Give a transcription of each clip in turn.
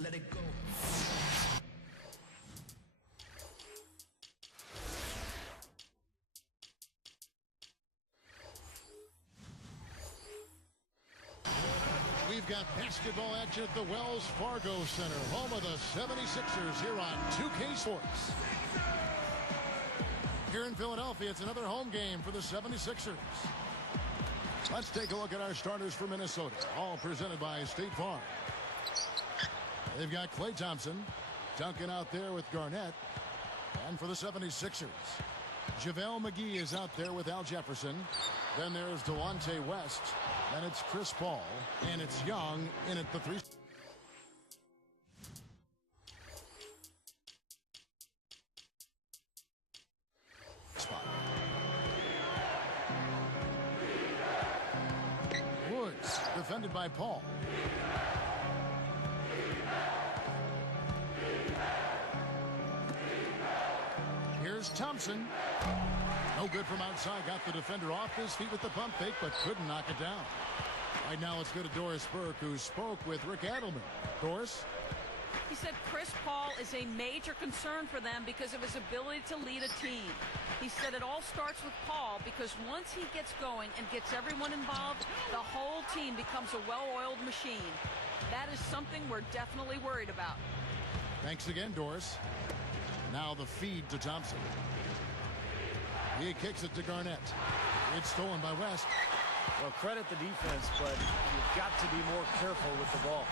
Let it go. We've got basketball action at the Wells Fargo Center, home of the 76ers here on 2K Sports. Here in Philadelphia, it's another home game for the 76ers. Let's take a look at our starters for Minnesota, all presented by State Farm. They've got Klay Thompson, Duncan out there with Garnett, and for the 76ers, JaVale McGee is out there with Al Jefferson. Then there's Delonte West, then it's Chris Paul, and it's Young in at the 3 spot. Woods, defended by Paul. Here's Thompson. No good from outside. Got the defender off his feet with the pump fake, but couldn't knock it down. Right now, let's go to Doris Burke, who spoke with Rick Adelman. Doris? He said Chris Paul is a major concern for them because of his ability to lead a team. He said it all starts with Paul because once he gets going and gets everyone involved, the whole team becomes a well-oiled machine. That is something we're definitely worried about. Thanks again, Doris. Now the feed to Thompson. He kicks it to Garnett. It's stolen by West. Well, credit the defense, but you've got to be more careful with the ball.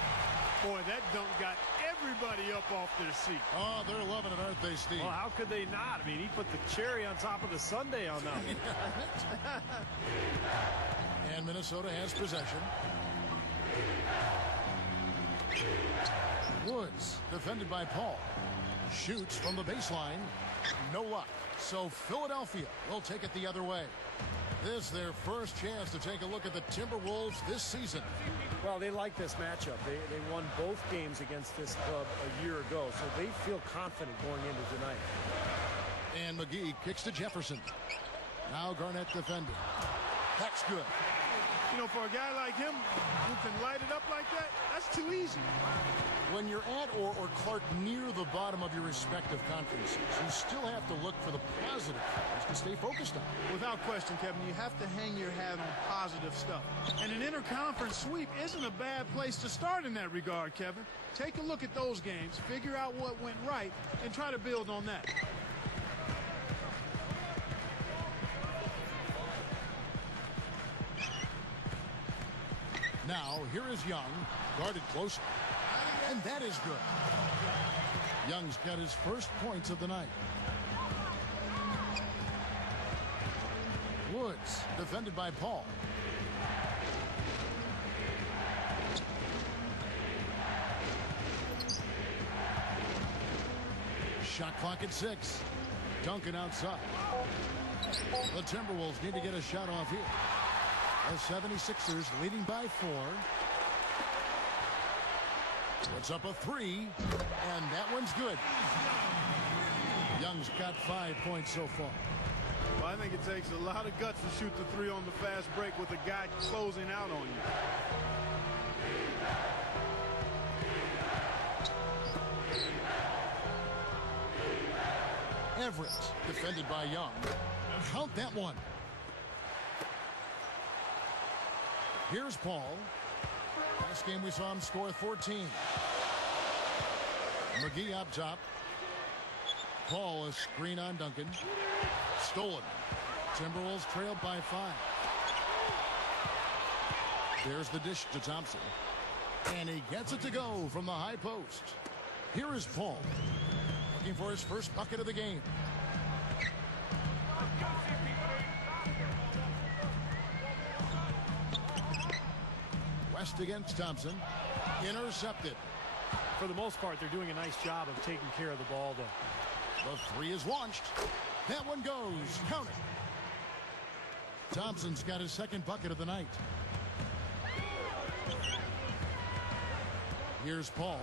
Boy, that dunk got everybody up off their seat. Oh, they're loving it, aren't they, Steve? Well, how could they not? I mean, he put the cherry on top of the sundae on that one. And Minnesota has possession. Woods, defended by Paul. Shoots from the baseline. No luck. So Philadelphia will take it the other way. This is their first chance to take a look at the Timberwolves this season. Well, they like this matchup. They won both games against this club a year ago, so they feel confident going into tonight. And McGee kicks to Jefferson. Now Garnett defending. That's good. You know, for a guy like him who can light it up like that, that's too easy. When you're at or Clark near the bottom of your respective conferences, you still have to look for the positive things to stay focused on. Without question, Kevin, you have to hang your hat on positive stuff. And an interconference sweep isn't a bad place to start in that regard, Kevin. Take a look at those games, figure out what went right, and try to build on that. Now, here is Young, guarded closely. And that is good. Young's got his first points of the night. Woods, defended by Paul. Shot clock at 6. Duncan outside. The Timberwolves need to get a shot off here. The 76ers leading by 4. Puts up a 3, and that one's good. Young's got 5 points so far. Well, I think it takes a lot of guts to shoot the 3 on the fast break with a guy closing out on you. Everett, defended by Young. Count that one. Here's Paul. Last game we saw him score 14. McGee up top. Paul, a screen on Duncan. Stolen. Timberwolves trailed by 5. There's the dish to Thompson. And he gets it to go from the high post. Here is Paul, looking for his first bucket of the game. West against Thompson. Intercepted. For the most part, they're doing a nice job of taking care of the ball, though. The 3 is launched. That one goes. Count it. Thompson's got his second bucket of the night. Here's Paul,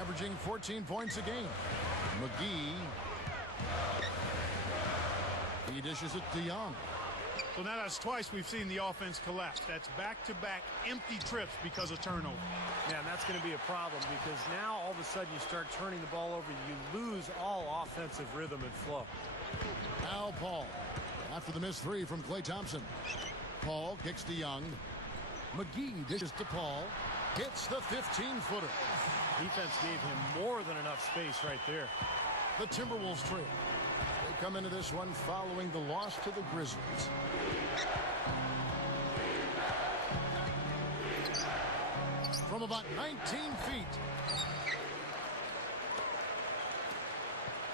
averaging 14 points a game. McGee. He dishes it to Young. So now that's twice we've seen the offense collapse. That's back-to-back empty trips because of turnover. Yeah, and that's going to be a problem because now all of a sudden you start turning the ball over. You lose all offensive rhythm and flow. Now Paul, after the missed three from Klay Thompson. Paul kicks to Young. McGee dishes to Paul. Hits the 15-footer. Defense gave him more than enough space right there. The Timberwolves trail. They come into this one following the loss to the Grizzlies. From about 19 feet.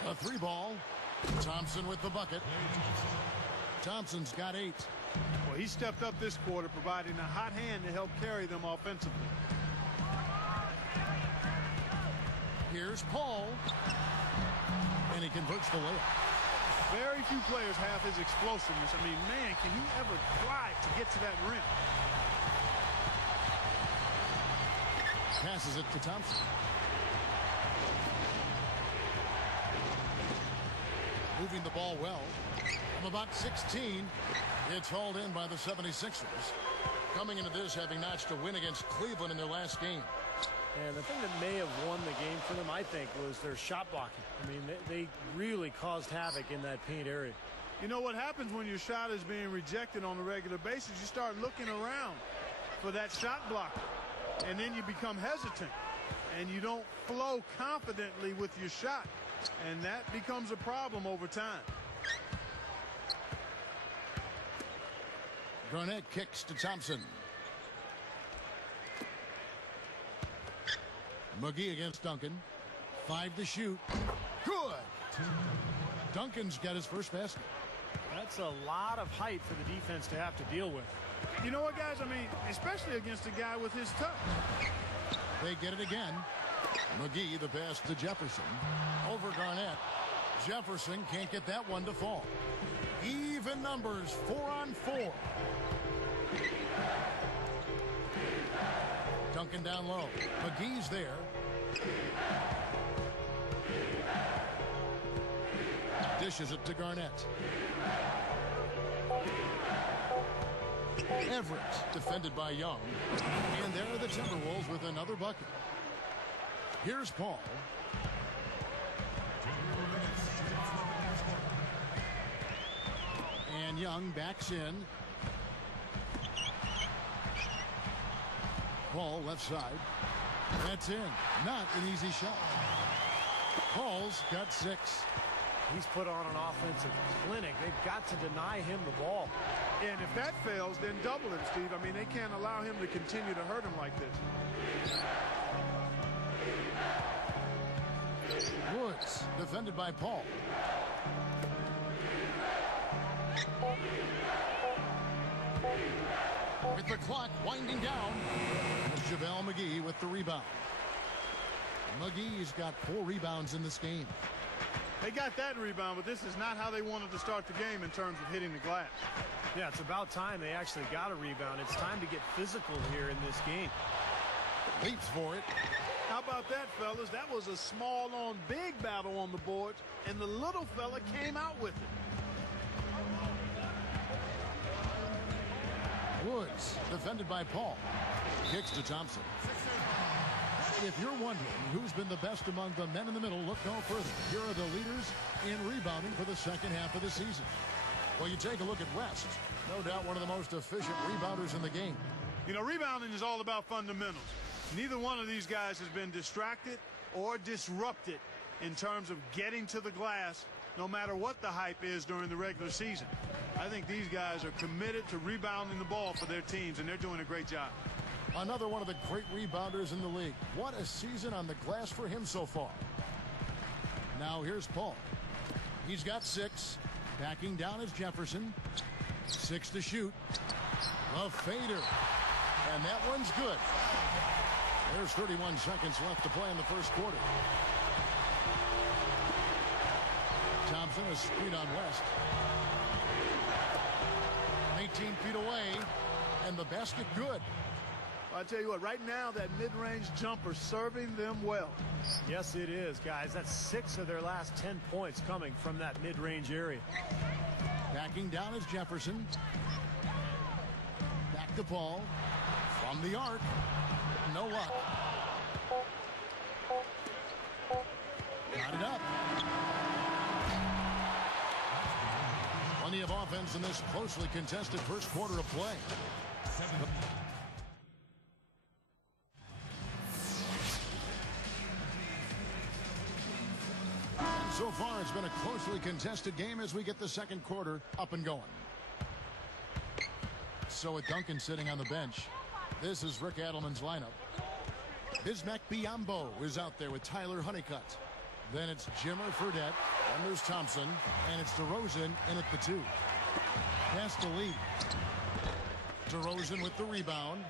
A three ball. Thompson with the bucket. Thompson's got 8. Well, he stepped up this quarter, providing a hot hand to help carry them offensively. Here's Paul. And he converts the layup. Very few players have his explosiveness. I mean, man, can you ever drive to get to that rim? Passes it to Thompson. Moving the ball well. From about 16, it's hauled in by the 76ers. Coming into this, having notched a win against Cleveland in their last game. And the thing that may have won the game for them, I think, was their shot blocking. I mean, they really caused havoc in that paint area. You know what happens when your shot is being rejected on a regular basis? You start looking around for that shot blocker, and then you become hesitant, and you don't flow confidently with your shot, and that becomes a problem over time. Garnett kicks to Thompson. McGee against Duncan. 5 to shoot. Good. Duncan's got his first basket. That's a lot of height for the defense to have to deal with. You know what, guys? I mean, especially against a guy with his touch. They get it again. McGee, the pass to Jefferson. Over Garnett. Jefferson can't get that one to fall. Even numbers, 4 on 4. Duncan down low. McGee's there. Dishes it to Garnett. Everett defended by Young. And there are the Timberwolves with another bucket. Here's Paul. And Young backs in. Paul left side. That's in. Not an easy shot. Paul's got 6. He's put on an offensive clinic. They've got to deny him the ball. And if that fails, then double him, Steve. I mean, they can't allow him to continue to hurt him like this. Woods defended by Paul. With the clock winding down, JaVale McGee with the rebound. McGee's got 4 rebounds in this game. They got that rebound, but this is not how they wanted to start the game in terms of hitting the glass. Yeah, it's about time they actually got a rebound. It's time to get physical here in this game. Leaps for it. How about that, fellas? That was a small on big battle on the boards, and the little fella came out with it. Woods defended by Paul. Kicks to Thompson. If you're wondering who's been the best among the men in the middle, look no further. Here are the leaders in rebounding for the second half of the season. Well, you take a look at West. No doubt one of the most efficient rebounders in the game. You know, rebounding is all about fundamentals. Neither one of these guys has been distracted or disrupted in terms of getting to the glass, no matter what the hype is during the regular season. I think these guys are committed to rebounding the ball for their teams, and they're doing a great job. Another one of the great rebounders in the league. What a season on the glass for him so far. Now here's Paul. He's got 6. Backing down is Jefferson. 6 to shoot. A fader. And that one's good. There's 31 seconds left to play in the first quarter. Thompson, a screen on West. 19 feet away. And the basket good. I tell you what, right now that mid-range jumper serving them well. Yes, it is, guys. That's 6 of their last 10 points coming from that mid-range area. Backing down is Jefferson. Back to Paul. From the arc. No luck. Got it up. Plenty of offense in this closely contested first quarter of play. And so far, it's been a closely contested game as we get the second quarter up and going. So with Duncan sitting on the bench, this is Rick Adelman's lineup. Bismack Biyombo is out there with Tyler Honeycutt. Then it's Jimmer Fredette, and there's Thompson, and it's DeRozan in at the 2. Pass to Lee. DeRozan with the rebound.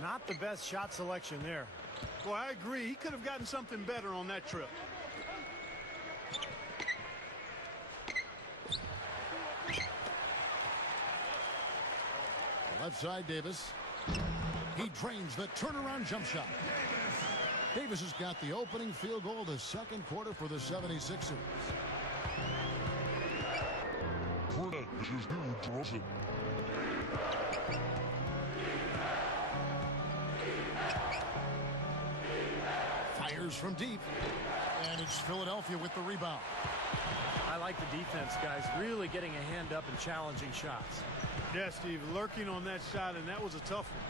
Not the best shot selection there. Well, I agree. He could have gotten something better on that trip. Left side, Davis. He drains the turnaround jump shot. Davis has got the opening field goal of the second quarter for the 76ers. Fires from deep. And it's Philadelphia with the rebound. I like the defense, guys. Really getting a hand up and challenging shots. Yeah, Steve, lurking on that shot, and that was a tough one.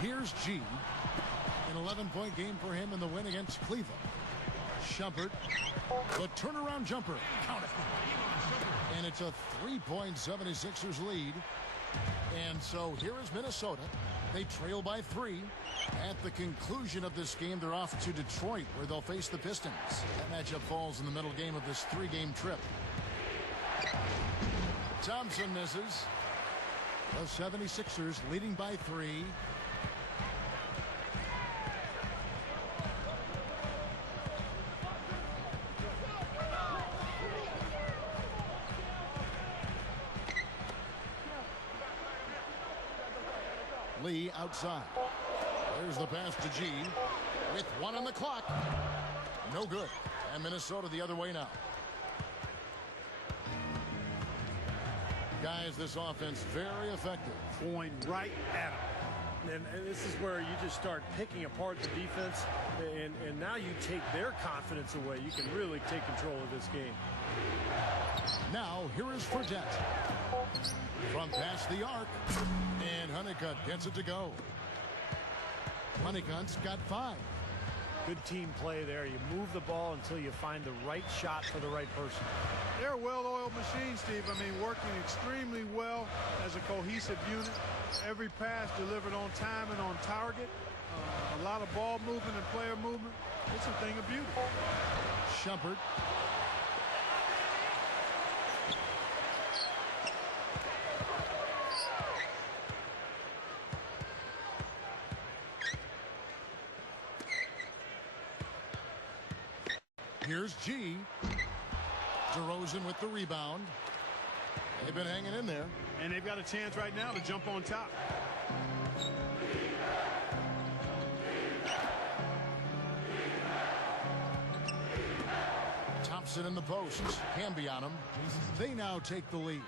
Here's G. An 11-point game for him in the win against Cleveland. Shumpert. The turnaround jumper. Count it. And it's a 3-point 76ers lead. And so here is Minnesota. They trail by 3. At the conclusion of this game, they're off to Detroit, where they'll face the Pistons. That matchup falls in the middle game of this 3-game trip. Thompson misses. The 76ers leading by 3. Lee outside. There's the pass to G. With 1 on the clock. No good. And Minnesota the other way now. Guys, this offense very effective. Point right at him. And this is where you just start picking apart the defense, and now you take their confidence away. You can really take control of this game. Now, here is Fredette. From past the arc. And Honeycutt gets it to go. Honeycutt's got 5. Good team play there. You move the ball until you find the right shot for the right person. They're a well-oiled machine, Steve. I mean, working extremely well as a cohesive unit. Every pass delivered on time and on target. A lot of ball movement and player movement. It's a thing of beauty. Shumpert. Here's G. DeRozan with the rebound. They've been hanging in there. And they've got a chance right now to jump on top. Thompson in the post. Camby on him. They now take the lead.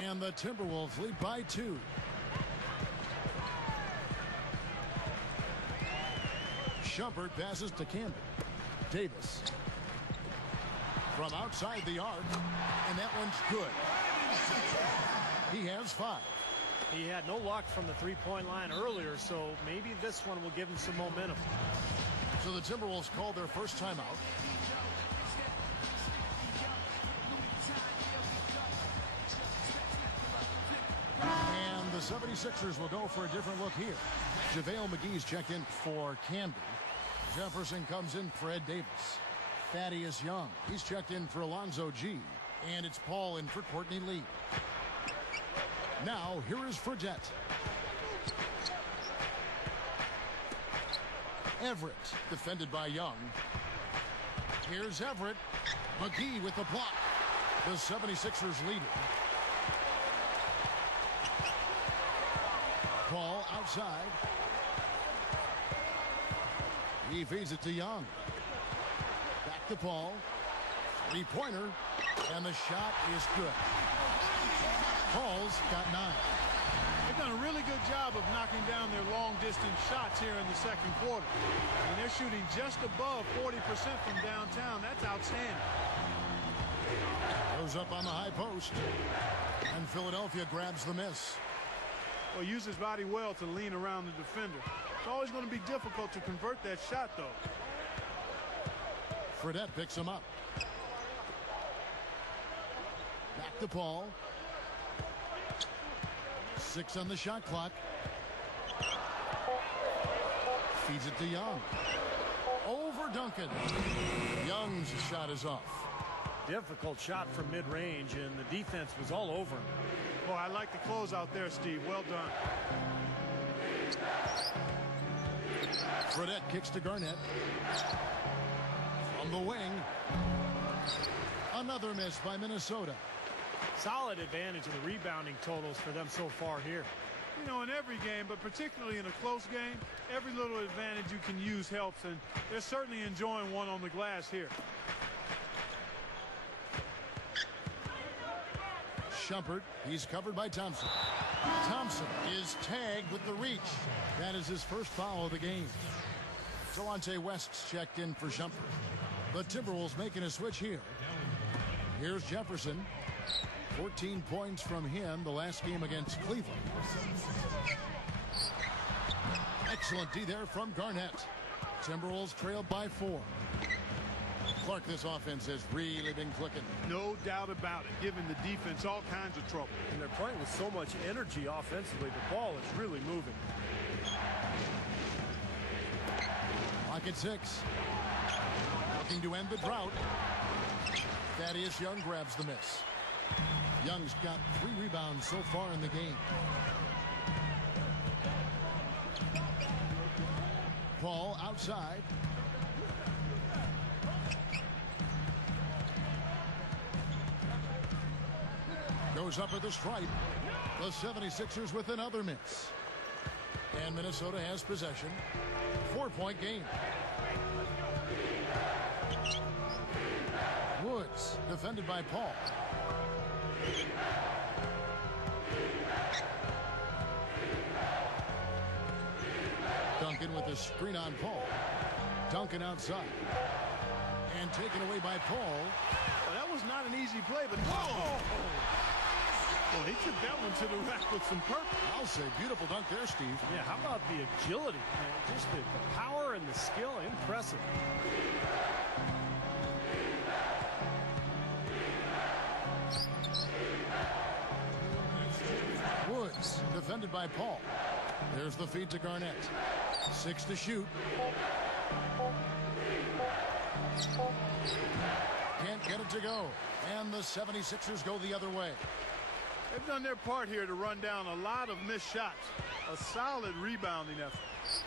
And the Timberwolves lead by 2. Shumpert passes to Camby. Davis. From outside the arc. And that one's good. He has 5. He had no luck from the three-point line earlier, so maybe this one will give him some momentum. So the Timberwolves called their first timeout. And the 76ers will go for a different look here. JaVale McGee's checked in for Camby. Jefferson comes in for Ed Davis. Thaddeus Young, he's checked in for Alonzo G. And it's Paul in for Courtney Lee. Now, here is Fredette. Everett, defended by Young. Here's Everett. McGee with the block. The 76ers lead it. Paul outside. He feeds it to Young. Back Back to Paul. Three-pointer. And the shot is good. Paul's got 9. They've done a really good job of knocking down their long-distance shots here in the second quarter. And they're shooting just above 40% from downtown. That's outstanding. Goes up on the high post. And Philadelphia grabs the miss. Well, uses his body well to lean around the defender. It's always going to be difficult to convert that shot, though. Fredette picks him up. Back to Paul. 6 on the shot clock. Feeds it to Young. Over Duncan. Young's shot is off. Difficult shot from mid-range, and the defense was all over him. Boy, I like the closeout there, Steve. Well done. Fredette kicks to Garnett. From the wing. Another miss by Minnesota. Solid advantage in the rebounding totals for them so far here. You know, in every game, but particularly in a close game, every little advantage you can use helps, and they're certainly enjoying one on the glass here. Shumpert, he's covered by Thompson. Thompson is tagged with the reach. That is his first foul of the game. Delonte West's checked in for Shumpert. The Timberwolves making a switch here. Here's Jefferson. 14 points from him the last game against Cleveland. Excellent D there from Garnett. Timberwolves trailed by 4. Clark, this offense has really been clicking. No doubt about it, giving the defense all kinds of trouble. And they're playing with so much energy offensively. The ball is really moving. Clock at 6. Looking to end the drought. Thaddeus Young grabs the miss. Young's got 3 rebounds so far in the game. Paul outside. Goes up at the stripe. The 76ers with another miss. And Minnesota has possession. 4-point game. Woods defended by Paul. Duncan with a screen on Paul. Duncan outside. And taken away by Paul. Well, that was not an easy play, but whoa! Well, he took that one to the rack with some purpose. I'll say beautiful dunk there, Steve. Yeah, how about the agility? Just the power and the skill, impressive. Woods defended by Paul. There's the feed to Garnett. 6 to shoot. Can't get it to go. And the 76ers go the other way. They've done their part here to run down a lot of missed shots. A solid rebounding effort.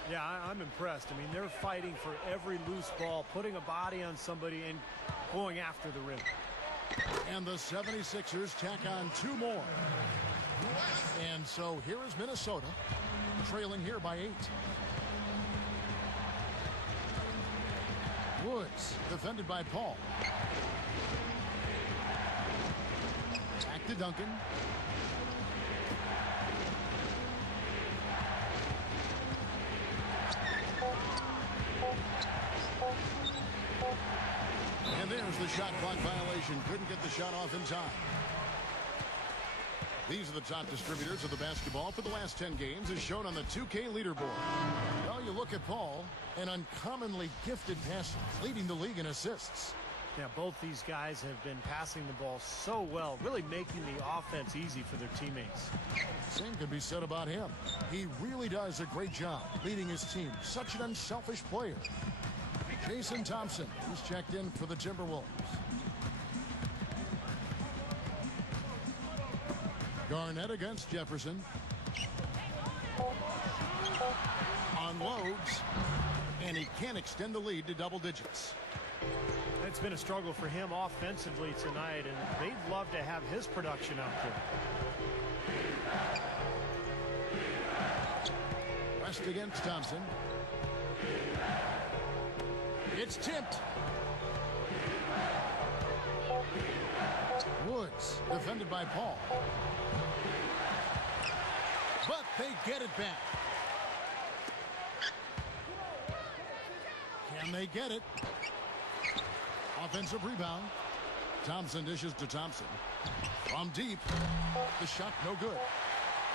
Yeah, I'm impressed. I mean, they're fighting for every loose ball, putting a body on somebody and going after the rim. And the 76ers tack on 2 more. And so here is Minnesota, trailing here by 8. Woods defended by Paul. Back to Duncan. And there's the shot clock violation. Couldn't get the shot off in time. These are the top distributors of the basketball for the last 10 games as shown on the 2K leaderboard. Well, you look at Paul, an uncommonly gifted passer, leading the league in assists. Yeah, both these guys have been passing the ball so well, really making the offense easy for their teammates. Same could be said about him. He really does a great job leading his team. Such an unselfish player. Jason Thompson, who's checked in for the Timberwolves. Garnett against Jefferson. Unloads. And he can't extend the lead to double digits. It's been a struggle for him offensively tonight, and they'd love to have his production out there. West against Thompson. It's tipped. Woods, defended by Paul. But they get it back. Can they get it? Offensive rebound. Thompson dishes to Thompson. From deep. The shot no good.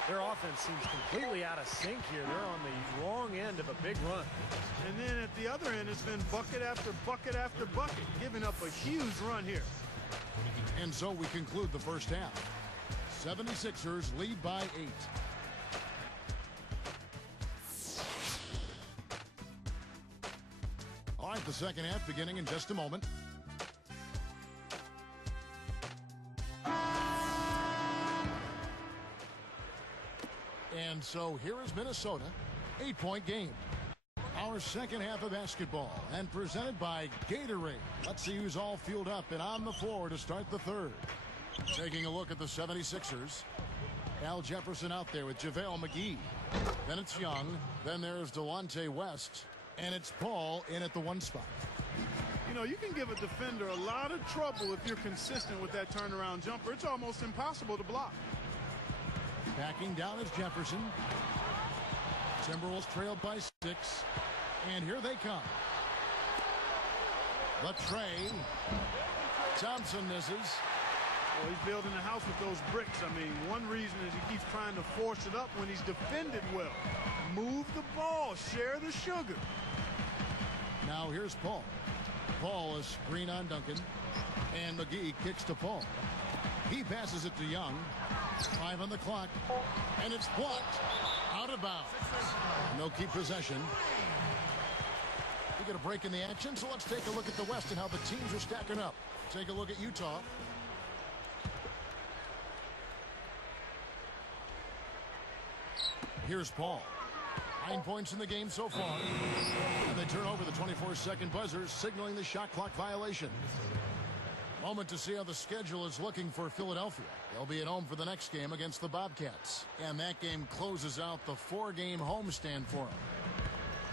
Their offense seems completely out of sync here. They're on the wrong end of a big run. And then at the other end, it's been bucket after bucket after bucket, giving up a huge run here. And so we conclude the first half. 76ers lead by 8. All right, the second half beginning in just a moment. And so here is Minnesota, 8-point game. Our second half of basketball and presented by Gatorade. Let's see who's all fueled up and on the floor to start the third. Taking a look at the 76ers. Al Jefferson out there with JaVale McGee. Then it's Young. Then there's Delonte West. And it's Paul in at the 1 spot. You know, you can give a defender a lot of trouble if you're consistent with that turnaround jumper. It's almost impossible to block. Backing down is Jefferson. Timberwolves trailed by 6. And here they come. Latrey. Thompson misses. Well, he's building a house with those bricks. I mean, one reason is he keeps trying to force it up when he's defended well. Move the ball. Share the sugar. Now here's Paul. Paul is screen on Duncan. And McGee kicks to Paul. He passes it to Young. 5 on the clock. And it's blocked. Out of bounds. And they'll keep possession. We get a break in the action, so let's take a look at the West and how the teams are stacking up. Take a look at Utah. Here's Paul. 9 points in the game so far. And they turn over the 24-second buzzer, signaling the shot clock violation. Moment to see how the schedule is looking for Philadelphia. They'll be at home for the next game against the Bobcats. And that game closes out the 4-game homestand for them.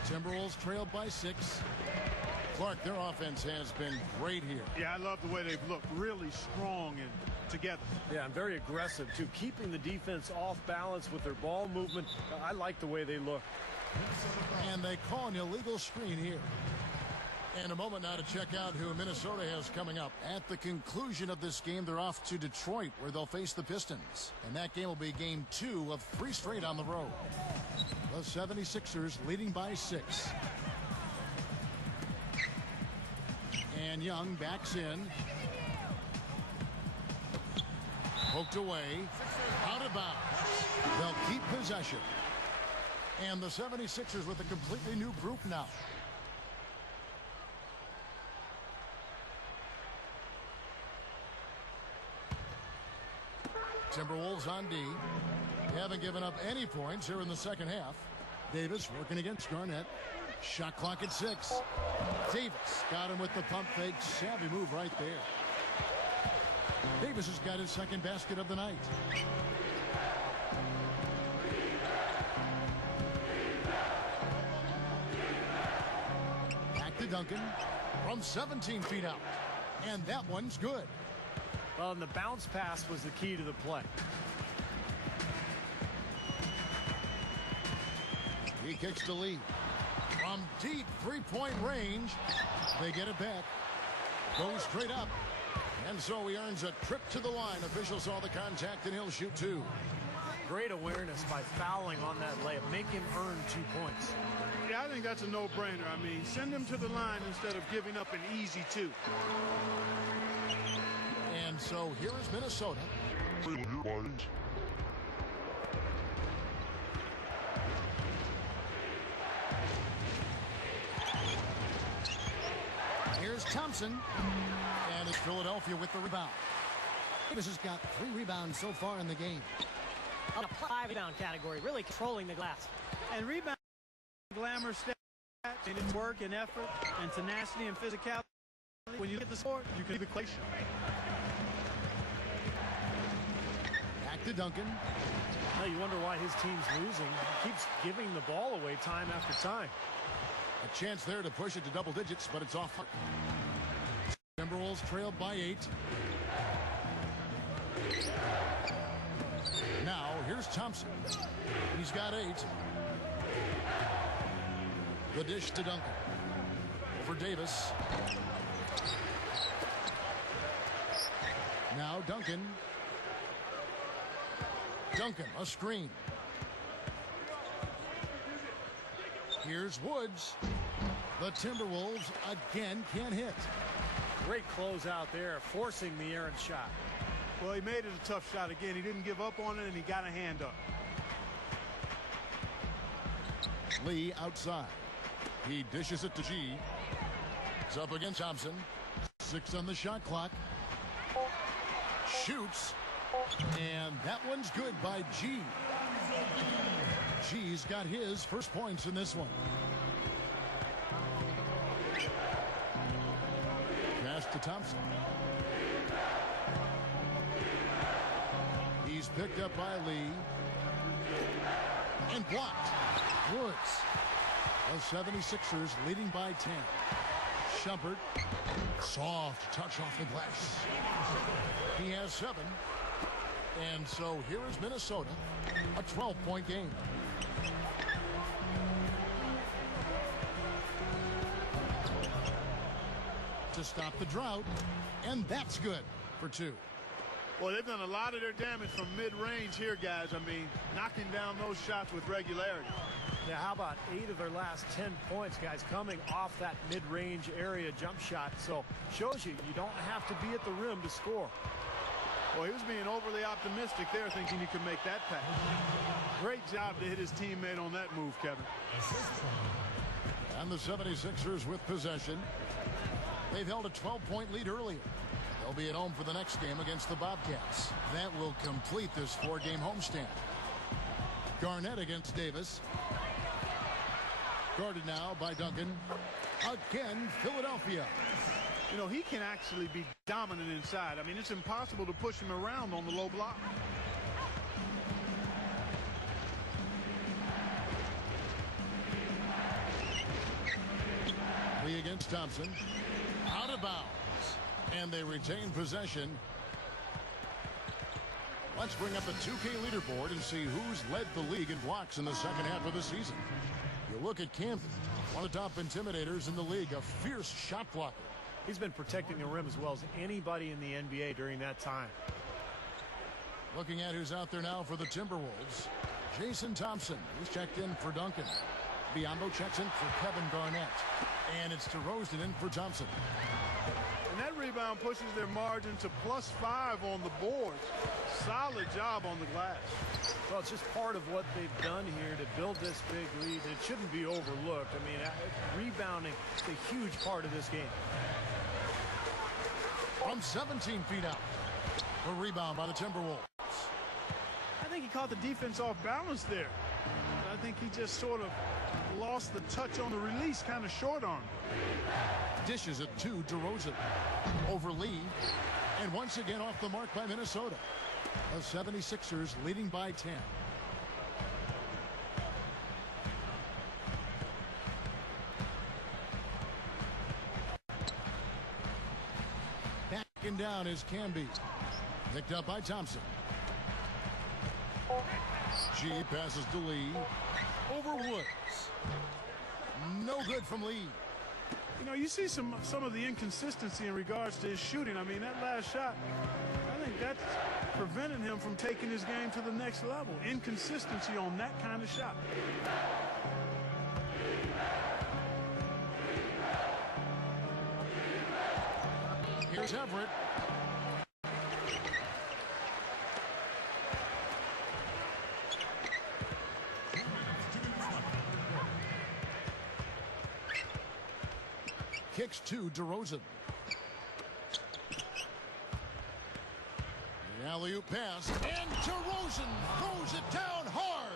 Timberwolves trailed by 6. Clark, their offense has been great here. Yeah, I love the way they've looked. Really strong and together. Yeah, and very aggressive, too. Keeping the defense off balance with their ball movement. I like the way they look. And they call an illegal screen here. And a moment now to check out who Minnesota has coming up. At the conclusion of this game, they're off to Detroit, where they'll face the Pistons. And that game will be game 2 of 3 straight on the road. The 76ers leading by 6. And Young backs in. Poked away. Out of bounds. They'll keep possession. And the 76ers with a completely new group now. Timberwolves on D. They haven't given up any points here in the second half. Davis working against Garnett. Shot clock at 6. Davis got him with the pump fake. Savvy move right there. Davis has got his second basket of the night. Back to Duncan from 17 feet out. And that one's good. Well, and the bounce pass was the key to the play. He kicks the lead. From deep three-point range, they get it back. Goes straight up. And so he earns a trip to the line. Officials saw the contact, and he'll shoot 2. Great awareness by fouling on that layup. Make him earn 2 points. Yeah, I think that's a no-brainer. I mean, send him to the line instead of giving up an easy 2. And so here is Minnesota. Here's Thompson. And it's Philadelphia with the rebound. Davis has got 3 rebounds so far in the game. On a 5 rebound category, really controlling the glass. And rebound, glamour stats, and work and effort and tenacity and physicality. When you get the score, you can see the equation. Back to Duncan. Now you wonder why his team's losing. He keeps giving the ball away time after time. A chance there to push it to double digits, but it's off. Timberwolves Bulls trailed by 8. Now, here's Thompson. He's got 8. The dish to Duncan. For Davis. Now Duncan. Duncan, a screen. Here's Woods. The Timberwolves again can't hit. Great closeout there, forcing the errant shot. Well, he made it a tough shot again. He didn't give up on it, and he got a hand up. Lee outside. He dishes it to G. It's up against Thompson. 6 on the shot clock. Shoots. And that one's good by G. G's got his first points in this one. Pass to Thompson. He's picked up by Lee. And blocked. Woods. The 76ers leading by 10. Shumpert. Soft touch off the glass. He has 7. And so here is Minnesota. A 12-point game. To stop the drought. And that's good for 2. Well, they've done a lot of their damage from mid-range here, guys. I mean, knocking down those shots with regularity. Now, how about 8 of their last 10 points, guys, coming off that mid-range area jump shot? So, shows you don't have to be at the rim to score. Well, he was being overly optimistic there, thinking he could make that pass. Great job to hit his teammate on that move, Kevin. And the 76ers with possession. They've held a 12-point lead earlier. They'll be at home for the next game against the Bobcats. That will complete this 4-game homestand. Garnett against Davis. Guarded now by Duncan. Again, Philadelphia. You know, he can actually be dominant inside. I mean, it's impossible to push him around on the low block. Lee against Thompson. Out of bounds. And they retain possession. Let's bring up the 2K leaderboard and see who's led the league in blocks in the second half of the season. You look at Camden, one of the top intimidators in the league, a fierce shot blocker. He's been protecting the rim as well as anybody in the NBA during that time. Looking at who's out there now for the Timberwolves. Jason Thompson, who's checked in for Duncan. Biyombo checks in for Kevin Garnett. And it's DeRozan in for Thompson. And that rebound pushes their margin to +5 on the boards. Solid job on the glass. Well, it's just part of what they've done here to build this big lead. It shouldn't be overlooked. I mean, rebounding is a huge part of this game. From 17 feet out. A rebound by the Timberwolves. I think he caught the defense off balance there. I think he just sort of lost the touch on the release, kind of short arm. Dishes it to DeRozan. Over Lee. And once again off the mark by Minnesota. The 76ers leading by 10. Backing down is Camby. Picked up by Thompson. G passes to Lee. Over Woods. No good from Lee. You know, you see some of the inconsistency in regards to his shooting. I mean, that last shot, I think that's preventing him from taking his game to the next level. Inconsistency on that kind of shot. Here's Everett. Kicks to DeRozan. The alley-oop pass, and DeRozan throws it down hard.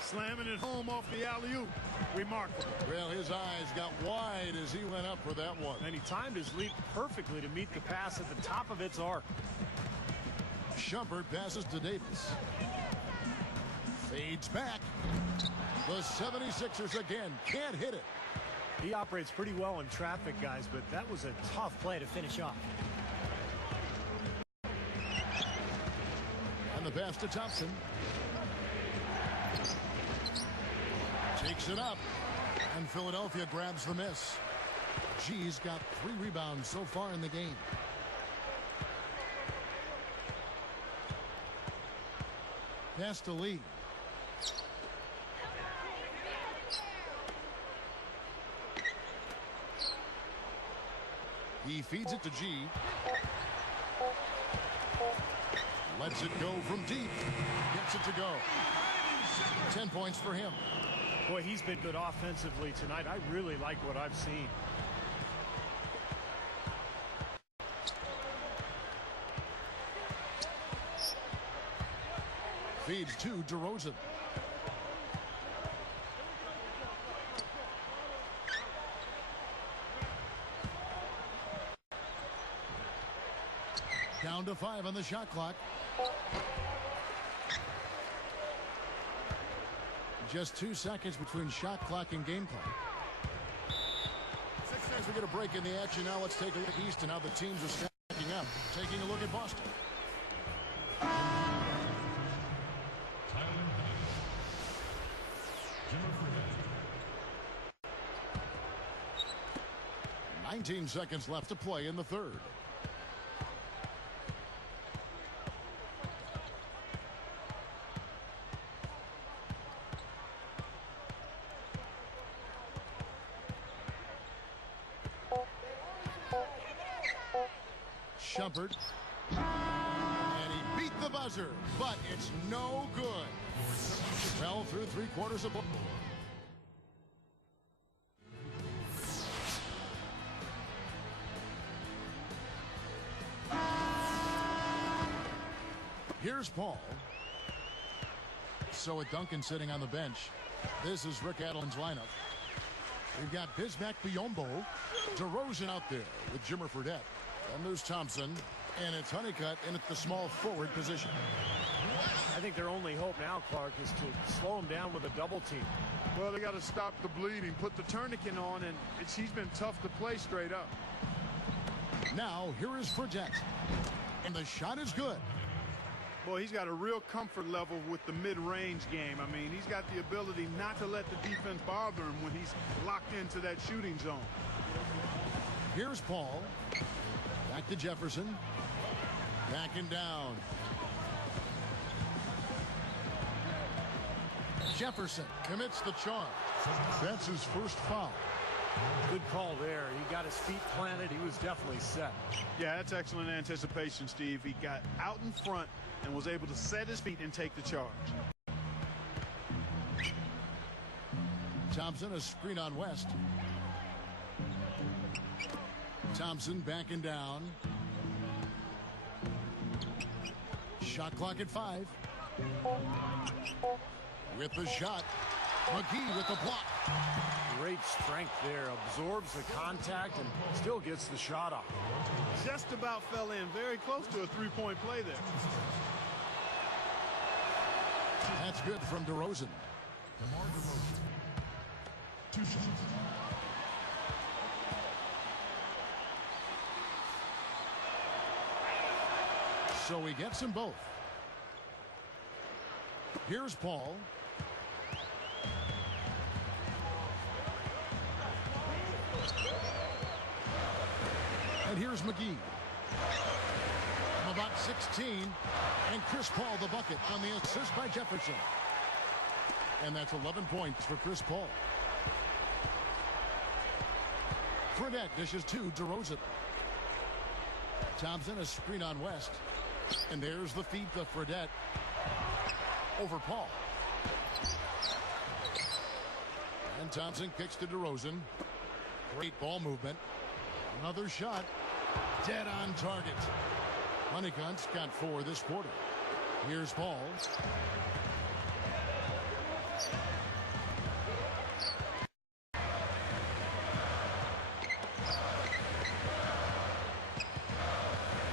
Slamming it home off the alley-oop. Remarkable. Well, his eyes got wide as he went up for that one. And he timed his leap perfectly to meet the pass at the top of its arc. Shumpert passes to Davis. Fades back. The 76ers again can't hit it. He operates pretty well in traffic, guys, but that was a Tough play to finish off. And the pass to Thompson. Takes it up. And Philadelphia grabs the miss. G's got 3 rebounds so far in the game. Pass to Lee. He feeds it to G. Lets it go from deep. Gets it to go. 10 points for him. Boy, he's been good offensively tonight. I really like what I've seen. Feeds to DeRozan. Down to 5 on the shot clock. Just 2 seconds between shot clock and game clock. As we get a break in the action now, let's take a look east and how the teams are stacking up. Taking a look at Boston. 19 seconds left to play in the third. Shumpert. And he beat the buzzer, but it's no good. Fell through 3/4 of ball. Here's Paul. So with Duncan sitting on the bench, this is Rick Adelman's lineup. We've got Bismack Biyombo, DeRozan out there with Jimmer Fredette. And there's Thompson, and it's Honeycutt in at the small forward position. I think their only hope now, Clark, is to slow him down with a double team. Well, they got to stop the bleeding, put the tourniquet on, and he's been tough to play straight up. Now, here is Fredette. And the shot is good. Boy, he's got a real comfort level with the mid-range game. I mean, he's got the ability not to let the defense bother him when he's locked into that shooting zone. Here's Paul. Back to Jefferson. Backing down. Jefferson commits the charge. That's his first foul. Good call there. He got his feet planted. He was definitely set. Yeah, that's excellent anticipation, Steve. He got out in front and was able to set his feet and take the charge. Thompson, a screen on West. Thompson backing down. Shot clock at 5. With the shot. McGee with the block. Great strength there. Absorbs the contact and still gets the shot off. Just about fell in. Very close to a three-point play there. That's good from DeRozan. 2 shots. So he gets them both. Here's Paul. And here's McGee. From about 16. And Chris Paul the bucket on the assist by Jefferson. And that's 11 points for Chris Paul. Fredette dishes to DeRozan. Thompson, a screen on West. And there's the feed to Fredette. Over Paul. And Thompson kicks to DeRozan. Great ball movement. Another shot. Dead on target. Honeycutt's got 4 this quarter. Here's Paul.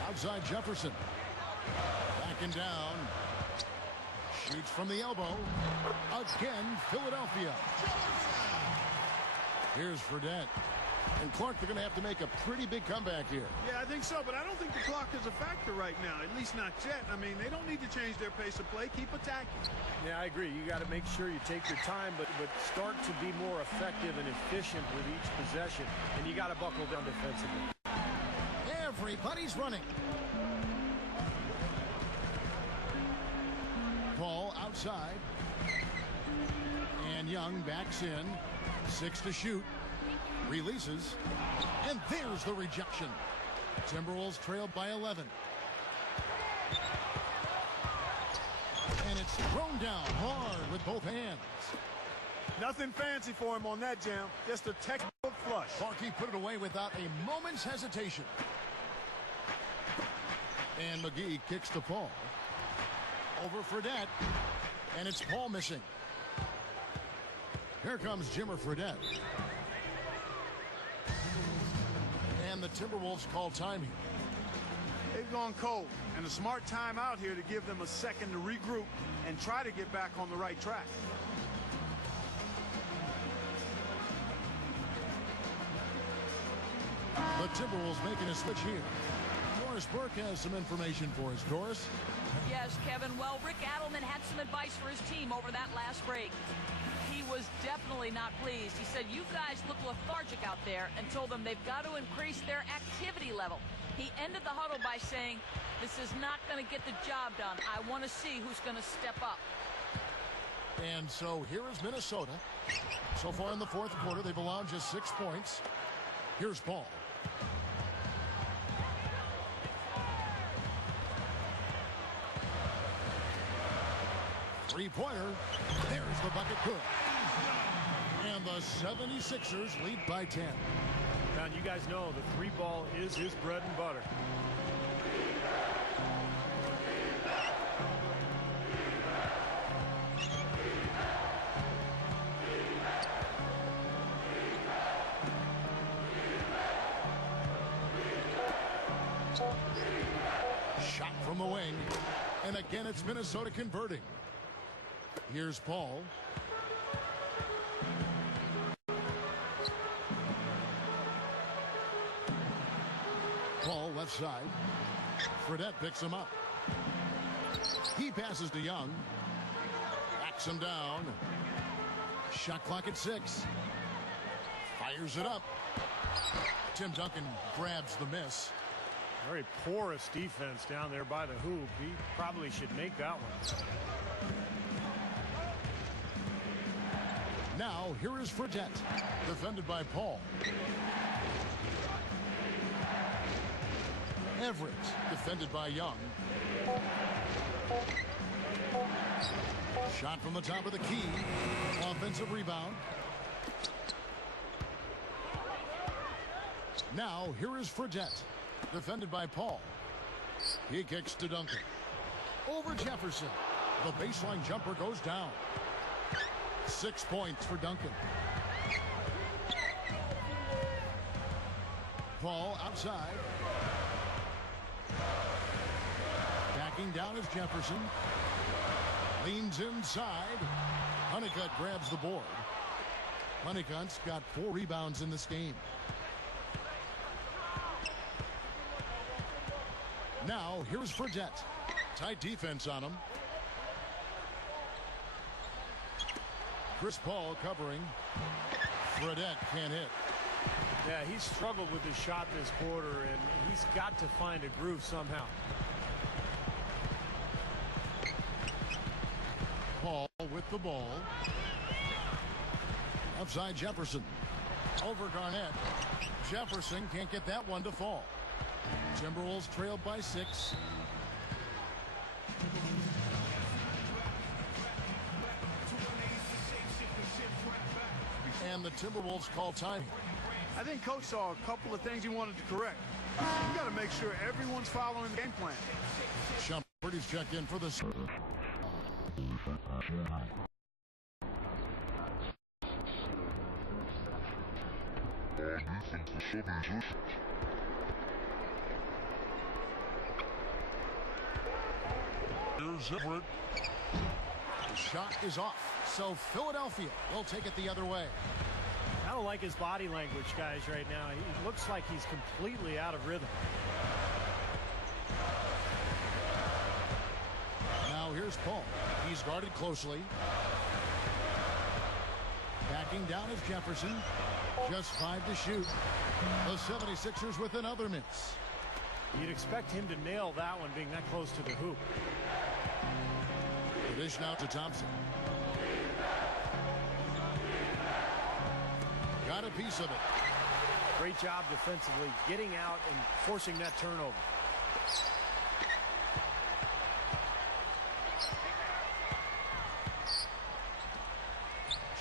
Outside Jefferson. Backing down. Shoots from the elbow. Again, Philadelphia. Here's Fredette. And Clark, they're going to have to make a pretty big comeback here. Yeah, I think so, but I don't think the clock is a factor right now, at least not yet. I mean, they don't need to change their pace of play. Keep attacking. Yeah, I agree. You got to make sure you take your time, but start to be more effective and efficient with each possession. And you got to buckle down defensively. Everybody's running. Ball outside. And Young backs in. 6 to shoot. Releases. And there's the rejection. Timberwolves trailed by 11. And it's thrown down hard with both hands. Nothing fancy for him on that jam. Just a textbook flush. Clarkie put it away without a moment's hesitation. And McGee kicks to Paul. Over Fredette. And it's Paul missing. Here comes Jimmer Fredette. And the Timberwolves call time here. They've gone cold, and a smart timeout here to give them a second to regroup and try to get back on the right track. The Timberwolves making a switch here. Doris Burke has some information for us. Doris? Yes, Kevin. Well, Rick Adelman had some advice for his team over that last break. He was definitely not pleased. He said, you guys look lethargic out there, and told them they've got to increase their activity level. He ended the huddle by saying, this is not going to get the job done. I want to see who's going to step up. And so here is Minnesota. So far in the fourth quarter, they've allowed just 6 points. Here's Paul. Three-pointer. There's the bucket good. And the 76ers lead by 10. Now, you guys know the three ball is his bread and butter. Shot from the wing. And again, it's Minnesota converting. Here's Paul. Paul left side. Fredette picks him up. He passes to Young. Backs him down. Shot clock at 6. Fires it up. Tim Duncan grabs the miss. Very porous defense down there by the hoop. He probably should make that one. Now, here is Fredette, defended by Paul. Everett, defended by Young. Shot from the top of the key. Offensive rebound. Now, here is Fredette, defended by Paul. He kicks to Duncan. Over Jefferson. The baseline jumper goes down. 6 points for Duncan. Paul outside. Backing down is Jefferson. Leans inside. Honeycutt grabs the board. Honeycutt's got 4 rebounds in this game. Now, here's Fredette. Tight defense on him. Chris Paul covering. Fredette can't hit. Yeah, he's struggled with his shot this quarter, and he's got to find a groove somehow. Paul with the ball. Outside Jefferson. Over Garnett. Jefferson can't get that one to fall. Timberwolves trailed by 6. And the Timberwolves call time. I think Coach saw a couple of things he wanted to correct. You got to make sure everyone's following the game plan. Shumpert's checked in for the... Here's Everett. The shot is off. So Philadelphia will take it the other way. I don't like his body language, guys, right now. He looks like he's completely out of rhythm. Now here's Paul. He's guarded closely. Backing down is Jefferson. Just 5 to shoot. The 76ers with another miss. You'd expect him to nail that one being that close to the hoop. The dish now to Thompson. Got a piece of it. Great job defensively, getting out and forcing that turnover.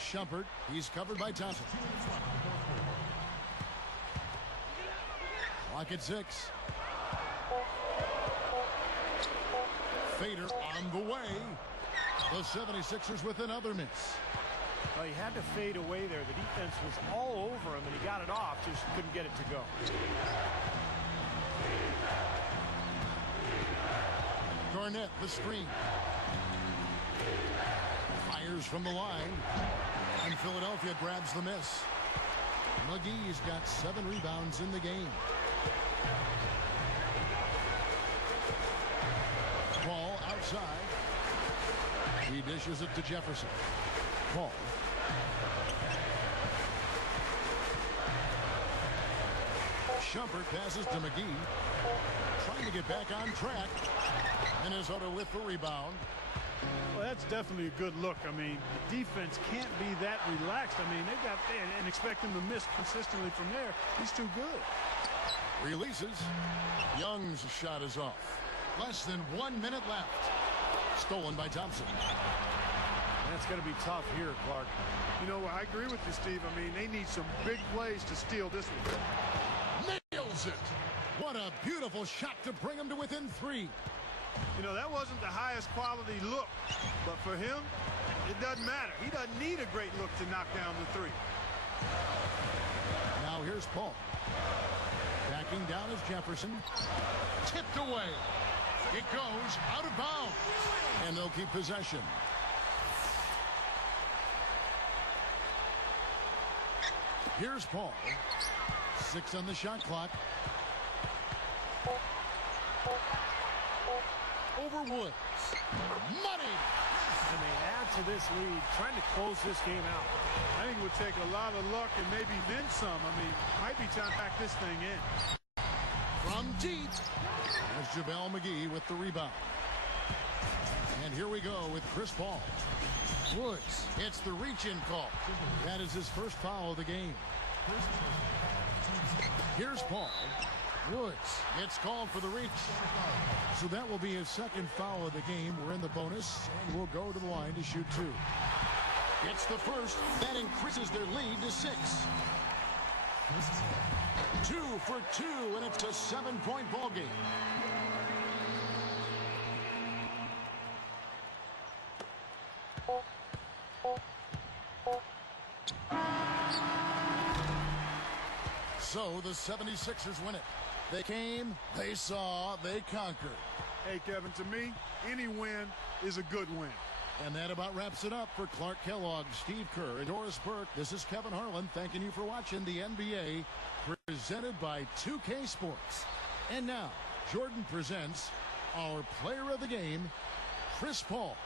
Shumpert, he's covered by Thompson. Clock at 6. Fader on the way. The 76ers with another miss. Well, he had to fade away there. The defense was all over him, and he got it off, just couldn't get it to go. Garnett, the screen. Fires from the line. And Philadelphia grabs the miss. McGee's got 7 rebounds in the game. Paul outside. He dishes it to Jefferson. Paul. Shumpert passes to McGee. Trying to get back on track. Minnesota with the rebound. Well, that's definitely a good look. I mean, the defense can't be that relaxed. I mean, they've got and expect him to miss consistently from there. He's too good. Releases. Young's shot is off. Less than 1 minute left. Stolen by Thompson. That's going to be tough here, Clark. You know, I agree with you, Steve. I mean, they need some big plays to steal this one. Nails it. What a beautiful shot to bring him to within 3. You know, that wasn't the highest quality look, but for him, it doesn't matter. He doesn't need a great look to knock down the 3. Now here's Paul. Backing down is Jefferson. Tipped away. It goes out of bounds. And they'll keep possession. Here's Paul. 6 on the shot clock. Over Woods. Money. And they add to this lead, trying to close this game out. I think it would take a lot of luck and maybe then some. I mean, might be time to pack this thing in. From deep. There's JaVale McGee with the rebound. And here we go with Chris Paul. Woods. It's the reach-in call. That is his first foul of the game. Here's Paul. Woods. It's called for the reach. So that will be his second foul of the game. We're in the bonus, and we'll go to the line to shoot 2. It's the first. That increases their lead to 6. 2 for 2, and it's a 7-point ball game. So the 76ers win it. They came, they saw, they conquered. Hey, Kevin, to me, any win is a good win. And that about wraps it up for Clark Kellogg, Steve Kerr, and Doris Burke. This is Kevin Harlan thanking you for watching the NBA presented by 2K Sports. And now, Jordan presents our player of the game, Chris Paul.